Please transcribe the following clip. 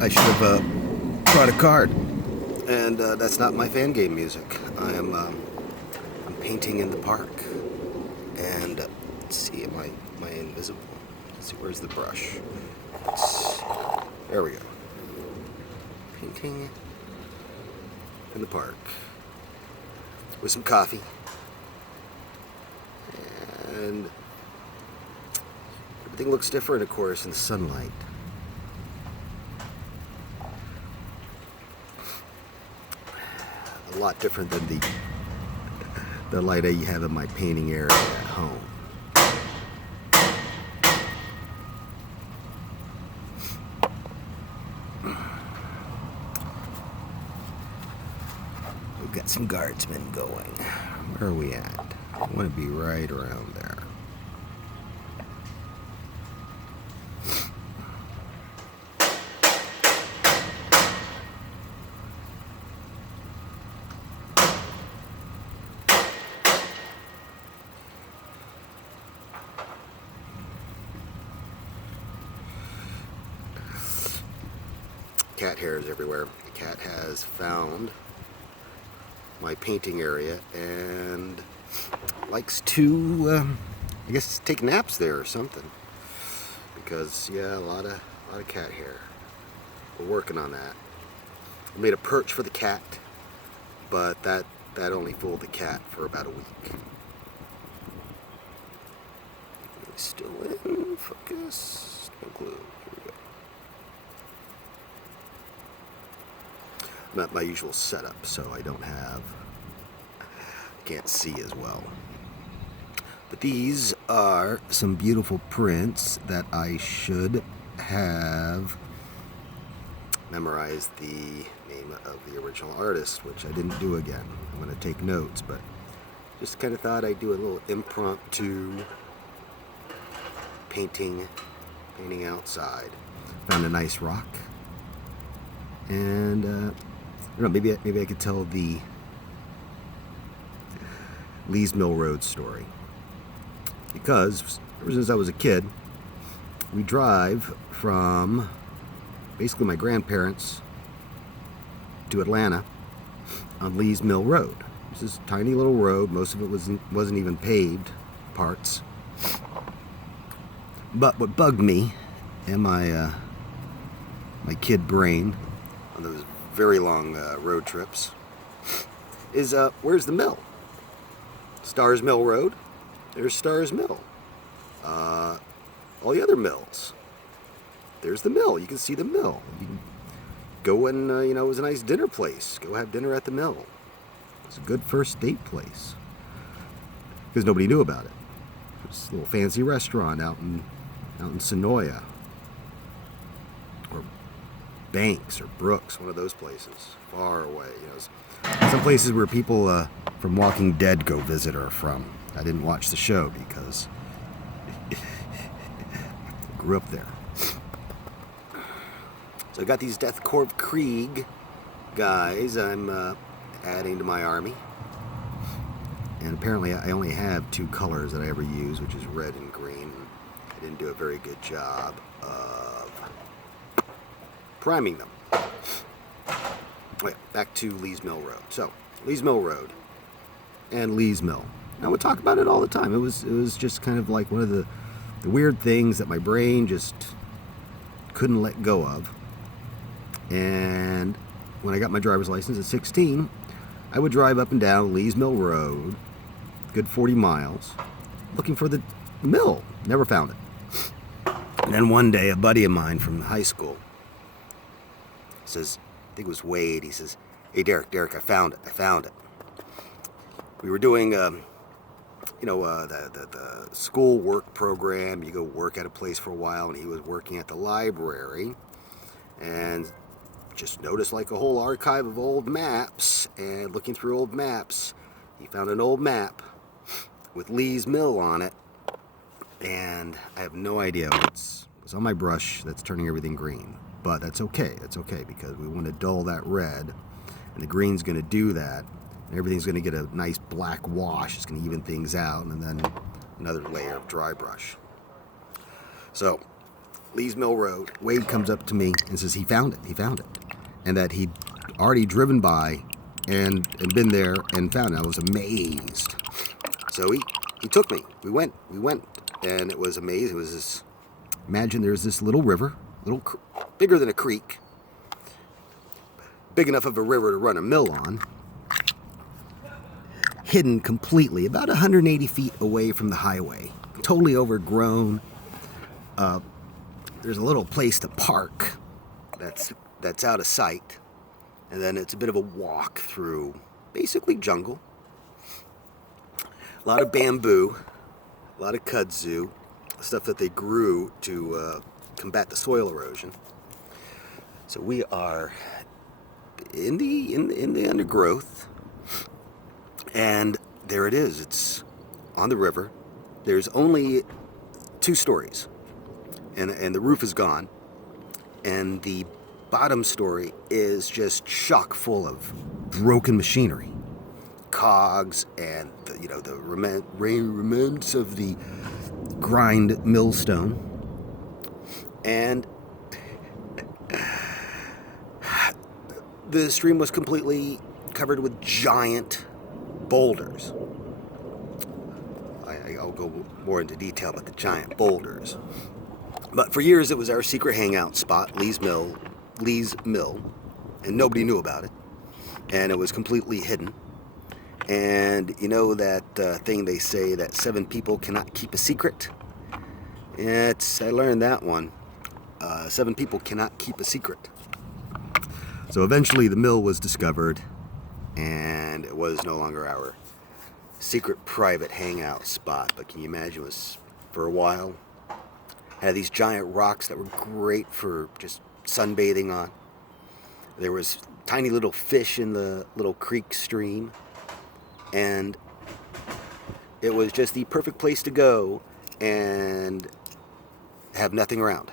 I should have brought a card. And that's not my fan game music. I'm painting in the park. And let's see, am I invisible? Let's see, where's the brush? There we go. Painting in the park with some coffee. And everything looks different, of course, in the sunlight. A lot different than the light I have in my painting area at home. We've got some guardsmen going. Where are we at? I want to be right around there. Cat hairs everywhere. The cat has found my painting area and likes to, I guess, take naps there or something. Because yeah, a lot of cat hair. We're working on that. I made a perch for the cat, but that only fooled the cat for about a week. Still in focus. No clue. Here we go. Not my usual setup, so I can't see as well. But these are some beautiful prints that I should have memorized the name of the original artist, which I didn't do again. I'm going to take notes, but just kind of thought I'd do a little impromptu painting outside. Found a nice rock, and I don't know, maybe I could tell the Lee's Mill Road story. Because ever since I was a kid, we drive from basically my grandparents to Atlanta on Lee's Mill Road. It's this tiny little road. Most of it wasn't even paved parts. But what bugged me and my kid brain on those very long road trips is where's the mill? Stars Mill Road. There's Stars Mill. All the other mills. There's the mill. You can see the mill. You can go and it was a nice dinner place. Go have dinner at the mill. It was a good first date place because nobody knew about it. It's a little fancy restaurant out in Sonoya or Banks or Brooks, one of those places, far away. Some places where people from Walking Dead go visit are from. I didn't watch the show because I grew up there. So I got these Death Corp Krieg guys I'm adding to my army. And apparently I only have two colors that I ever use, which is red and green. I didn't do a very good job of priming them. Wait, back to Lee's Mill Road. So, Lee's Mill Road and Lee's Mill. Now, we talk about it all the time. It was just kind of like one of the weird things that my brain just couldn't let go of. And when I got my driver's license at 16, I would drive up and down Lee's Mill Road, good 40 miles, looking for the mill. Never found it. And then one day, a buddy of mine from high school says, I think it was Wade, he says, "Hey, Derrick, I found it. We were doing, the school work program. You go work at a place for a while, and he was working at the library, and just noticed like a whole archive of old maps, and looking through old maps, he found an old map with Lee's Mill on it, and I have no idea what's on my brush that's turning everything green. But that's okay. It's okay because we want to dull that red, and the green's going to do that, and everything's going to get a nice black wash. It's going to even things out, and then another layer of dry brush. So Lee's Mill Road. Wade comes up to me and says he found it. He found it. And that he'd already driven by and been there and found it. I was amazed. So he took me. We went, and it was amazing. It was this, imagine there's this little river, bigger than a creek, big enough of a river to run a mill on, hidden completely, about 180 feet away from the highway, totally overgrown. There's a little place to park that's out of sight, and then it's a bit of a walk through basically jungle. A lot of bamboo, a lot of kudzu, stuff that they grew to combat the soil erosion. So we are in the undergrowth, and there it is. It's on the river. There's only 2 stories, and the roof is gone, and the bottom story is just chock full of broken machinery, cogs, and the remnants of the grind millstone. And the stream was completely covered with giant boulders. I'll go more into detail about the giant boulders. But for years it was our secret hangout spot, Lee's Mill, and nobody knew about it. And it was completely hidden. And you know that thing they say that 7 people cannot keep a secret? I learned that one. 7 people cannot keep a secret. So eventually the mill was discovered, and it was no longer our secret private hangout spot. But can you imagine, it was, for a while, had these giant rocks that were great for just sunbathing on. There was tiny little fish in the little creek stream, and it was just the perfect place to go and have nothing around.